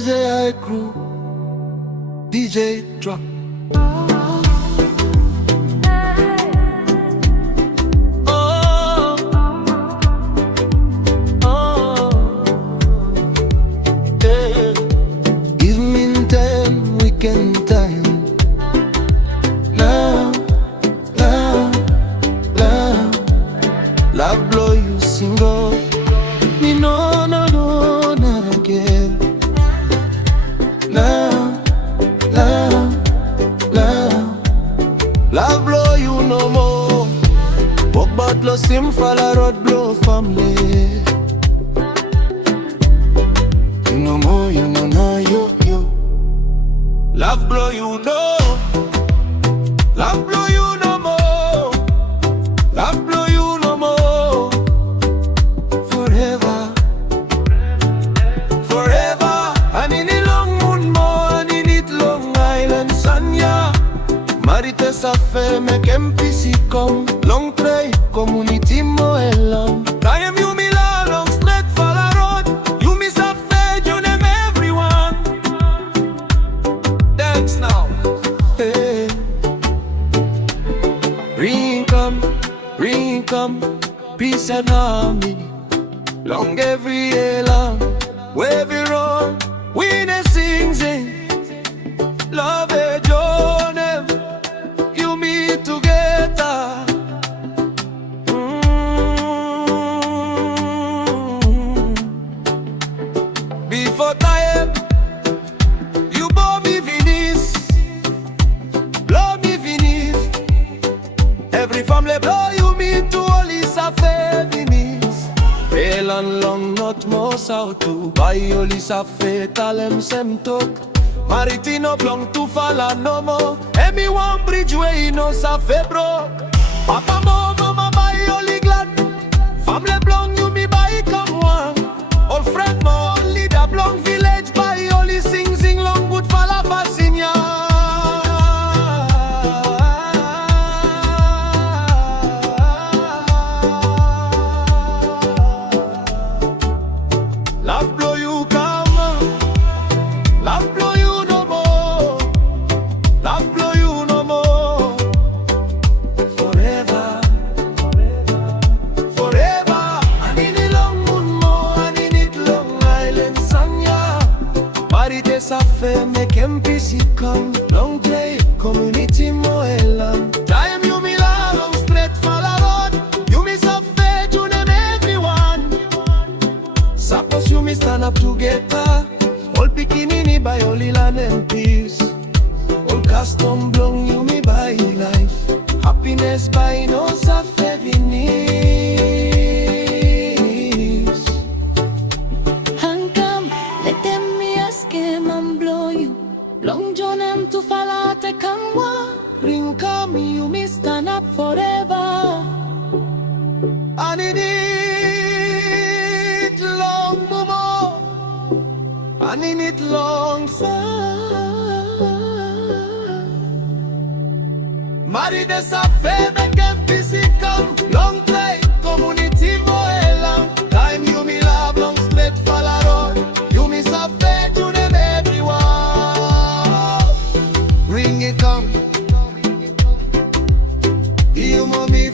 say I Kruu, DJ drop. Evening time, weekend time. Love blow you single. Me no, not again. Love blow you no more. Walk but lost him follow road blow family. You no more, you no know you. Love blow you no. Love blow you no more. Love blow you no more. Forever, forever. And in it long moon more, and in it Long Island sun, yeah. Marite sa fe me kempisi kom. Long tray, community mo elam. Time you me la long straight for the road. You miss a fe, you name everyone. Dance now. Hey. Ring come, peace and harmony. Long every year long, where we run, we ne sing. Love and joy, you me together. Before time, you bought me Venice, blow me Venice. Every family blow you me to all is a Venice. Pale and long, not more south to buy all is a fatal sem talk. Maritino plong to fall no more. Emi one bridge way no sa fe broke. Papa mo mama buy only glad. Family blong you me buy come one. All friend mo only da blong village buy only sing long good fala fasinya. Love blow you come, love blow you no more, love blow you no more. Forever, forever. And in it long moon more, and in it Long Island sun, yeah. Marite sa fe me kempisi come. Long day, community mo elam. Time you me la long straight for the road. You miss a fe, you name everyone. Suppose you me stand up together. All pikinini by all land and peace. All custom blong you me by life. Happiness by no Venice. Hang come, let them me ask him and blow you. Long John them to fall out a come one. Ring come, You me stand up forever. and in it long more, and in it long Maride sa fe me kempisi come. Long tray, community mo elam. Time you me love long straight for the road. You miss a fe, you name everyone. Ring it come, you mo me